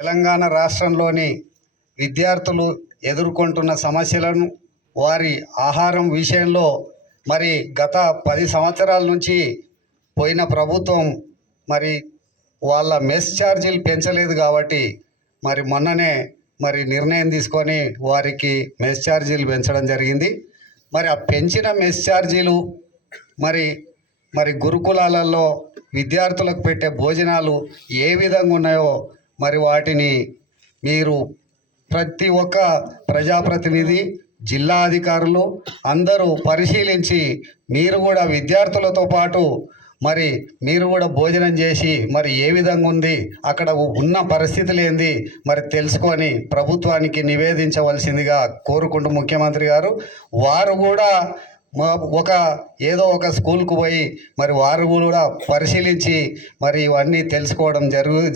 తెలంగాణ రాష్ట్రంలోని విద్యార్థులు ఎదుర్కొంటున్న సమస్యలను, వారి ఆహారం విషయంలో మరి గత 10 సంవత్సరాల నుంచి పోయిన ప్రభుత్వం మరి వాళ్ళ మెస్ ఛార్జీలు పెంచలేదు కాబట్టి మరి మొన్ననే మరి నిర్ణయం తీసుకొని వారికి మెస్ ఛార్జీలు పెంచడం జరిగింది. మరి ఆ పెంచిన మెస్ ఛార్జీలు మరి గురుకులాలలో విద్యార్థులకు పెట్టే భోజనాలు ఏ విధంగా ఉన్నాయో మరి వాటిని మీరు ప్రతి ఒక్క ప్రజాప్రతినిధి, జిల్లా అధికారులు అందరూ పరిశీలించి మీరు కూడా విద్యార్థులతో పాటు మరి మీరు కూడా భోజనం చేసి మరి ఏ విధంగా ఉంది, అక్కడ ఉన్న పరిస్థితులు ఏంది మరి తెలుసుకొని ప్రభుత్వానికి నివేదించవలసిందిగా కోరుకుంటూ ముఖ్యమంత్రి గారు వారు కూడా ఏదో ఒక స్కూల్కు పోయి మరి వారు కూడా పరిశీలించి మరి ఇవన్నీ తెలుసుకోవడం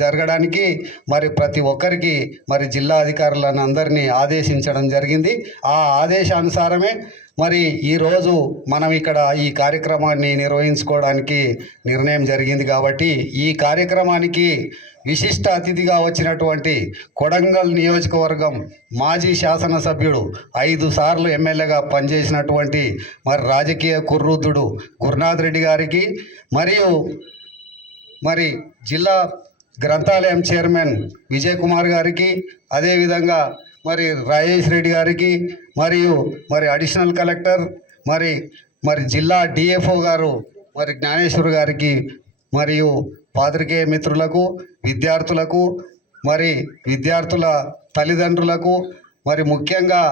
జరగడానికి మరి ప్రతి ఒక్కరికి మరి జిల్లా అధికారులను అందరినీ ఆదేశించడం జరిగింది. ఆ ఆదేశానుసారమే మరి ఈరోజు మనం ఇక్కడ ఈ కార్యక్రమాన్ని నిర్వహించుకోవడానికి నిర్ణయం జరిగింది. కాబట్టి ఈ కార్యక్రమానికి విశిష్ట అతిథిగా వచ్చినటువంటి కొడంగల్ నియోజకవర్గం మాజీ శాసనసభ్యుడు, 5 సార్లు ఎమ్మెల్యేగా పనిచేసినటువంటి మరి రాజకీయ కుర్రూతుడు గురునాథ్ రెడ్డి గారికి, మరియు మరి జిల్లా గ్రంథాలయం చైర్మన్ విజయ్ కుమార్ గారికి, అదేవిధంగా మరి రాజేష్ రెడ్డి గారికి, మరియు మరి అడిషనల్ కలెక్టర్ మరి జిల్లా డిఎఫ్ఓ గారు మరి జ్ఞానేశ్వర్ గారికి, మరియు పాత్రికేయ మిత్రులకు, విద్యార్థులకు, మరి విద్యార్థుల తల్లిదండ్రులకు, మరి ముఖ్యంగా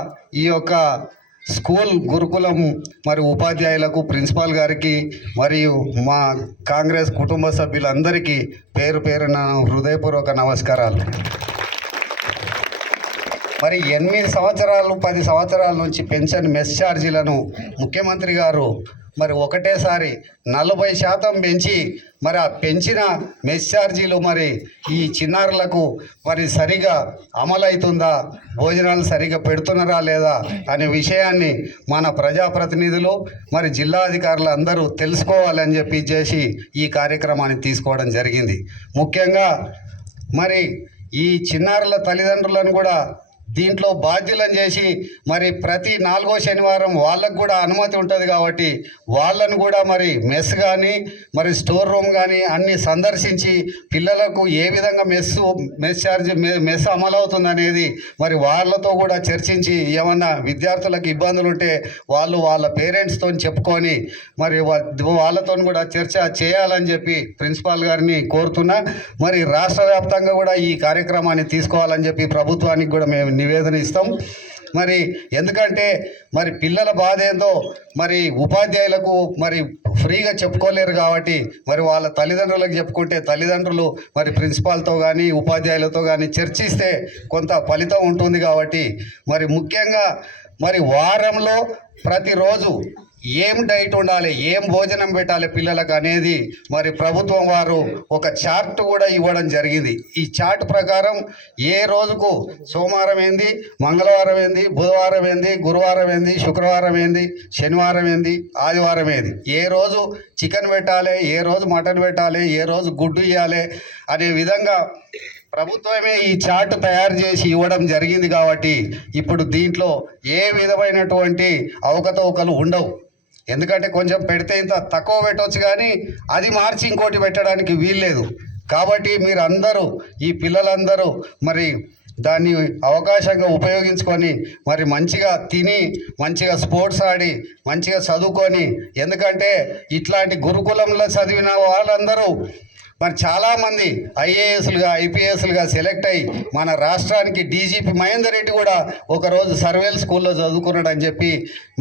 ఈ యొక్క స్కూల్ గురుకులం మరి ఉపాధ్యాయులకు, ప్రిన్సిపాల్ గారికి, మరియు మా కాంగ్రెస్ కుటుంబ సభ్యులందరికీ పేరు పేరున హృదయపూర్వక నమస్కారాలు. మరి 8 సంవత్సరాలు 10 సంవత్సరాల నుంచి పెన్షన్ మెస్ ఛార్జీలను ముఖ్యమంత్రి గారు మరి ఒకటేసారి 40% పెంచి మరి ఆ పెంచిన మెస్ ఛార్జీలు మరి ఈ చిన్నారులకు మరి సరిగా అమలవుతుందా, భోజనాలు సరిగా పెడుతున్నారా లేదా అనే విషయాన్ని మన ప్రజాప్రతినిధులు మరి జిల్లా అధికారులు అందరూ తెలుసుకోవాలని చెప్పి ఈ కార్యక్రమాన్ని తీసుకోవడం జరిగింది. ముఖ్యంగా మరి ఈ చిన్నారుల తల్లిదండ్రులను కూడా దీంట్లో బాధ్యులను చేసి మరి ప్రతి 4వ శనివారం వాళ్ళకు కూడా అనుమతి ఉంటుంది కాబట్టి వాళ్ళను కూడా మరి మెస్ కానీ మరి స్టోర్ రూమ్ కానీ అన్నీ సందర్శించి పిల్లలకు ఏ విధంగా మెస్ అమలవుతుంది అనేది మరి వాళ్ళతో కూడా చర్చించి ఏమన్నా విద్యార్థులకు ఇబ్బందులు ఉంటే వాళ్ళ పేరెంట్స్తో చెప్పుకొని మరి వాళ్ళతో కూడా చర్చ చేయాలని చెప్పి ప్రిన్సిపాల్ గారిని కోరుతున్నా. మరి రాష్ట్ర వ్యాప్తంగా కూడా ఈ కార్యక్రమాన్ని తీసుకోవాలని చెప్పి ప్రభుత్వానికి కూడా మేము నివేదన ఇస్తాం. మరి ఎందుకంటే మరి పిల్లల బాధ ఏందో మరి ఉపాధ్యాయులకు మరి ఫ్రీగా చెప్పుకోలేరు కాబట్టి మరి వాళ్ళ తల్లిదండ్రులకు చెప్పుకుంటే తల్లిదండ్రులు మరి ప్రిన్సిపాల్తో కానీ ఉపాధ్యాయులతో కానీ చర్చిస్తే కొంత ఫలితం ఉంటుంది. కాబట్టి మరి ముఖ్యంగా మరి వారంలో ప్రతిరోజు ఏం డైట్ ఉండాలి, ఏం భోజనం పెట్టాలి పిల్లలకు అనేది మరి ప్రభుత్వం వారు ఒక చార్ట్ కూడా ఇవ్వడం జరిగింది. ఈ చార్ట్ ప్రకారం ఏ రోజుకు సోమవారం ఏంది, మంగళవారం ఏంది, బుధవారం ఏంది, గురువారం ఏంది, శుక్రవారం ఏంది, శనివారం ఏంది, ఆదివారం ఏంది, ఏ రోజు చికెన్ పెట్టాలి, ఏ రోజు మటన్ పెట్టాలి, ఏ రోజు గుడ్డు ఇవ్వాలి అనే విధంగా ప్రభుత్వమే ఈ చార్ట్ తయారు చేసి ఇవ్వడం జరిగింది. కాబట్టి ఇప్పుడు దీంట్లో ఏ విధమైనటువంటి అవకతవకలు ఉండవు. ఎందుకంటే కొంచెం పెడితే ఇంత తక్కువ పెట్టవచ్చు కానీ అది మార్చి ఇంకోటి పెట్టడానికి వీల్లేదు. కాబట్టి మీరు అందరూ ఈ పిల్లలందరూ మరి దాన్ని అవకాశంగా ఉపయోగించుకొని మరి మంచిగా తిని, మంచిగా స్పోర్ట్స్ ఆడి, మంచిగా చదువుకొని, ఎందుకంటే ఇట్లాంటి గురుకులంలో చదివిన వాళ్ళందరూ మరి చాలామంది ఐఏఎస్లుగా, ఐపీఎస్లుగా సెలెక్ట్ అయ్యి మన రాష్ట్రానికి డీజీపీ మహేందర్ రెడ్డి కూడా ఒకరోజు సర్వేల్ స్కూల్లో చదువుకున్నాడు అని చెప్పి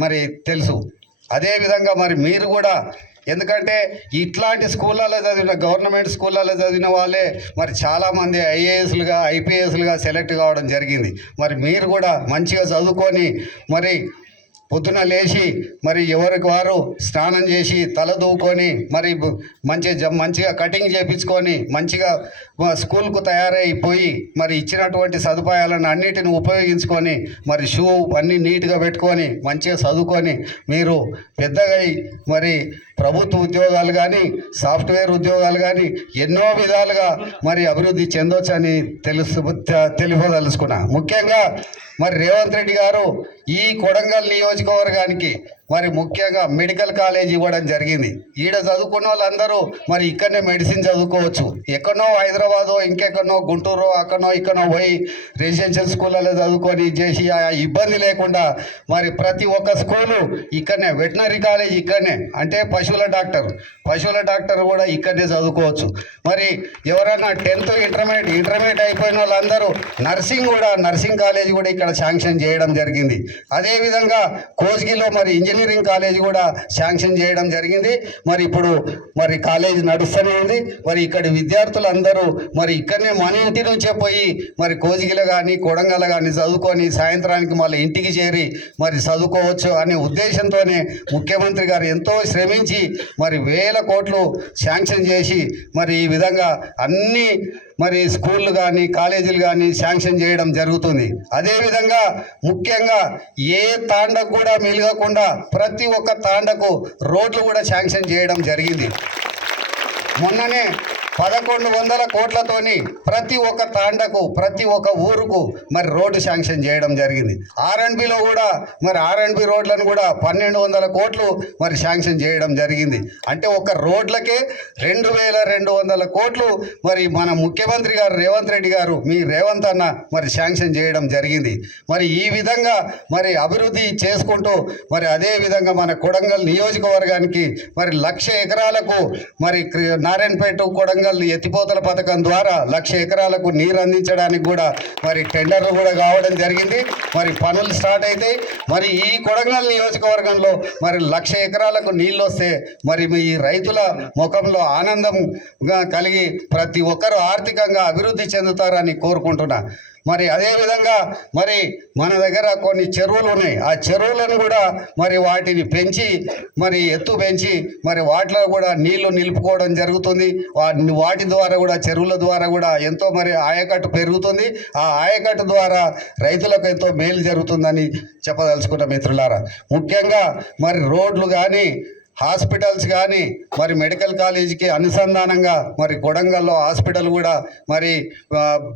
మరి తెలుసు. అదేవిధంగా మరి మీరు కూడా, ఎందుకంటే ఇట్లాంటి స్కూళ్ళలో చదివిన, గవర్నమెంట్ స్కూళ్ళలో చదివిన వాళ్ళే మరి చాలామంది ఐఏఎస్లుగా, ఐపీఎస్లుగా సెలెక్ట్ కావడం జరిగింది. మరి మీరు కూడా మంచిగా చదువుకొని మరి పొద్దున లేచి మరి ఎవరికి వారు స్నానం చేసి తల దూకొని మరి మంచిగా కటింగ్ చేయించుకొని మంచిగా స్కూల్కు తయారైపోయి మరి ఇచ్చినటువంటి సదుపాయాలను అన్నిటిని ఉపయోగించుకొని మరి షూ అన్నీ నీట్గా పెట్టుకొని మంచిగా చదువుకొని మీరు పెద్దగా మరి ప్రభుత్వ ఉద్యోగాలు కానీ సాఫ్ట్వేర్ ఉద్యోగాలు కానీ ఎన్నో విధాలుగా మరి అభివృద్ధి చెందొచ్చని తెలుపదలుచుకున్నా. ముఖ్యంగా మరి రేవంత్ రెడ్డి గారు ఈ కొడంగల్ నియోజకవర్గానికి మరి ముఖ్యంగా మెడికల్ కాలేజ్ ఇవ్వడం జరిగింది. ఈడ చదువుకున్న వాళ్ళందరూ మరి ఇక్కడనే మెడిసిన్ చదువుకోవచ్చు. ఎక్కడనో హైదరాబాదో ఇంకెక్కడనో గుంటూరు అక్కడనో ఇక్కడనో పోయి రెసిడెన్షియల్ స్కూళ్ళలో చదువుకొని చేసి ఆ ఇబ్బంది లేకుండా మరి ప్రతి ఒక్క స్కూలు ఇక్కడనే, వెటనరీ కాలేజ్ ఇక్కడనే, అంటే పశువుల డాక్టర్ కూడా ఇక్కడనే చదువుకోవచ్చు. మరి ఎవరైనా 10th ఇంటర్మీడియట్ అయిపోయిన వాళ్ళందరూ నర్సింగ్ కాలేజ్ కూడా ఇక్కడ శాంక్షన్ చేయడం జరిగింది. అదేవిధంగా కోస్గిలో మరి ఇంజనీరింగ్ కాలేజ్ కూడా శాంక్షన్ చేయడం జరిగింది. మరి ఇప్పుడు మరి కాలేజ్ నడుస్తూనే ఉంది. మరి ఇక్కడి విద్యార్థులందరూ మరి ఇక్కడనే మన ఇంటి నుంచే పోయి మరి కోస్గిలో కానీ కొడంగల్ కానీ చదువుకొని సాయంత్రానికి మళ్ళీ ఇంటికి చేరి మరి చదువుకోవచ్చు అనే ఉద్దేశంతోనే ముఖ్యమంత్రి గారు ఎంతో శ్రమించి మరి 1000 కోట్లు శాంక్షన్ చేసి మరి ఈ విధంగా అన్ని మరి స్కూళ్ళు కానీ కాలేజీలు కానీ శాంక్షన్ చేయడం జరుగుతుంది. అదేవిధంగా ముఖ్యంగా ఏ తాండకు కూడా మిగలకుండా ప్రతి ఒక్క తాండకు రోడ్లు కూడా శాంక్షన్ చేయడం జరిగింది. మొన్ననే 1100 కోట్లతోని ప్రతి ఒక్క తాండకు ప్రతి ఒక్క ఊరుకు మరి రోడ్డు శాంక్షన్ చేయడం జరిగింది. R&Bలో కూడా మరి R&B రోడ్లను కూడా 1200 కోట్లు మరి శాంక్షన్ చేయడం జరిగింది. అంటే ఒక రోడ్లకే 2200 కోట్లు మరి మన ముఖ్యమంత్రి గారు రేవంత్ రెడ్డి గారు, మీ రేవంత్ అన్న మరి శాంక్షన్ చేయడం జరిగింది. మరి ఈ విధంగా మరి అభివృద్ధి చేసుకుంటూ మరి అదే విధంగా మన కొడంగల్ నియోజకవర్గానికి మరి 1,00,000 ఎకరాలకు మరి నారాయణపేట కొడంగల్ ఎత్తిపోతల పథకం ద్వారా 1,00,000 ఎకరాలకు నీరు అందించడానికి కూడా మరి టెండర్లు కూడా కావడం జరిగింది. మరి పనులు స్టార్ట్ అయితే మరి ఈ కొడంగల్ నియోజకవర్గంలో మరి 1,00,000 ఎకరాలకు నీళ్ళు వస్తే మరి ఈ రైతుల ముఖంలో ఆనందంగా కలిగి ప్రతి ఒక్కరూ ఆర్థికంగా అభివృద్ధి చెందుతారని కోరుకుంటున్నా. మరి అదేవిధంగా మరి మన దగ్గర కొన్ని చెరువులు ఉన్నాయి. ఆ చెరువులను కూడా మరి వాటిని పెంచి మరి ఎత్తు పెంచి మరి వాటిలో కూడా నీళ్లు నిలుపుకోవడం జరుగుతుంది. వాటి ద్వారా కూడా చెరువుల ద్వారా కూడా ఎంతో మరి ఆయకట్టు పెరుగుతుంది. ఆ ఆయకట్టు ద్వారా రైతులకు ఎంతో మేలు జరుగుతుందని చెప్పదలుచుకున్న మిత్రులారా. ముఖ్యంగా మరి రోడ్లు కానీ హాస్పిటల్స్ కానీ మరి మెడికల్ కాలేజీకి అనుసంధానంగా మరి కొడంగల్లో హాస్పిటల్ కూడా మరి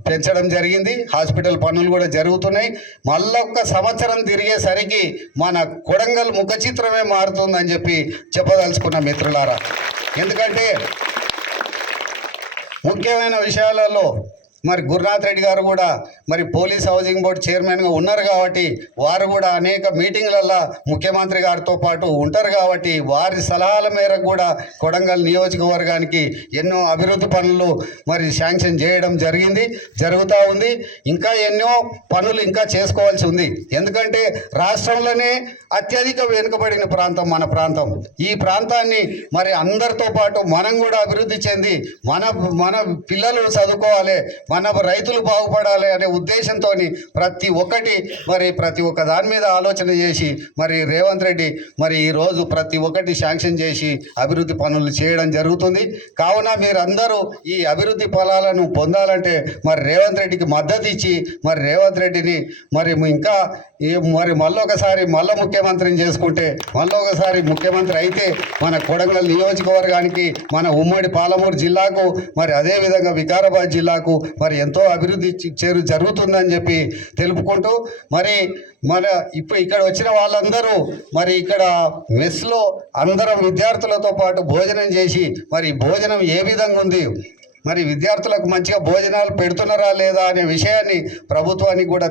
పెంచడం జరిగింది. హాస్పిటల్ పనులు కూడా జరుగుతున్నాయి. మళ్ళొక్క సంవత్సరం తిరిగేసరికి మన కొడంగల్ ముఖ చిత్రమే మారుతుందని చెప్పి చెప్పదలుచుకున్న మిత్రులారా. ఎందుకంటే ముఖ్యమైన విషయాలలో మరి గురునాథ్ రెడ్డి గారు కూడా మరి పోలీస్ హౌసింగ్ బోర్డు చైర్మన్గా ఉన్నారు కాబట్టి వారు కూడా అనేక మీటింగ్లలో ముఖ్యమంత్రి గారితో పాటు ఉంటారు కాబట్టి వారి సలహాల మేరకు కూడా కొడంగల్ నియోజకవర్గానికి ఎన్నో అభివృద్ధి పనులు మరి శాంక్షన్ చేయడం జరుగుతూ ఉంది. ఇంకా ఎన్నో పనులు ఇంకా చేసుకోవాల్సి ఉంది. ఎందుకంటే రాష్ట్రంలోనే అత్యధిక వెనుకబడిన ప్రాంతం మన ప్రాంతం. ఈ ప్రాంతాన్ని మరి అందరితో పాటు మనం కూడా అభివృద్ధి చెంది మన పిల్లలు చదువుకోవాలి, మన రైతులు బాగుపడాలి అనే ఉద్దేశంతో ప్రతి ఒక్క దాని మీద ఆలోచన చేసి మరి రేవంత్ రెడ్డి మరి ఈరోజు ప్రతి ఒక్కటి శాంక్షన్ చేసి అభివృద్ధి పనులు చేయడం జరుగుతుంది. కావున మీరందరూ ఈ అభివృద్ధి ఫలాలను పొందాలంటే మరి రేవంత్ రెడ్డికి మద్దతు ఇచ్చి మరి రేవంత్ రెడ్డిని మరి ఇంకా మరి మళ్ళొకసారి ముఖ్యమంత్రిని చేసుకుంటే మళ్ళొకసారి ముఖ్యమంత్రి అయితే మన కొడంగల్ నియోజకవర్గానికి మన ఉమ్మడి పాలమూరు జిల్లాకు మరి అదేవిధంగా వికారాబాద్ జిల్లాకు మరి ఎంతో అభివృద్ధి జరుగుతుందని చెప్పి తెలుపుకుంటూ మరి ఇప్పుడు ఇక్కడ వచ్చిన వాళ్ళందరూ మరి ఇక్కడ మెస్లో అందరం విద్యార్థులతో పాటు భోజనం చేసి మరి భోజనం ఏ విధంగా ఉంది, మరి విద్యార్థులకు మంచిగా భోజనాలు పెడుతున్నారా లేదా అనే విషయాన్ని ప్రభుత్వానికి కూడా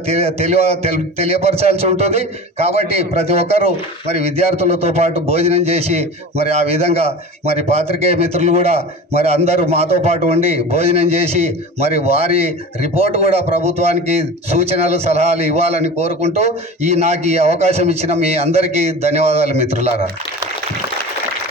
తెలియపరచాల్సి ఉంటుంది. కాబట్టి ప్రతి ఒక్కరూ మరి విద్యార్థులతో పాటు భోజనం చేసి మరి ఆ విధంగా మరి పాత్రికేయ మిత్రులు కూడా మరి అందరూ మాతో పాటు ఉండి భోజనం చేసి మరి వారి రిపోర్ట్ కూడా ప్రభుత్వానికి సూచనలు సలహాలు ఇవ్వాలని కోరుకుంటూ నాకు ఈ అవకాశం ఇచ్చిన మీ అందరికీ ధన్యవాదాలు మిత్రులారా.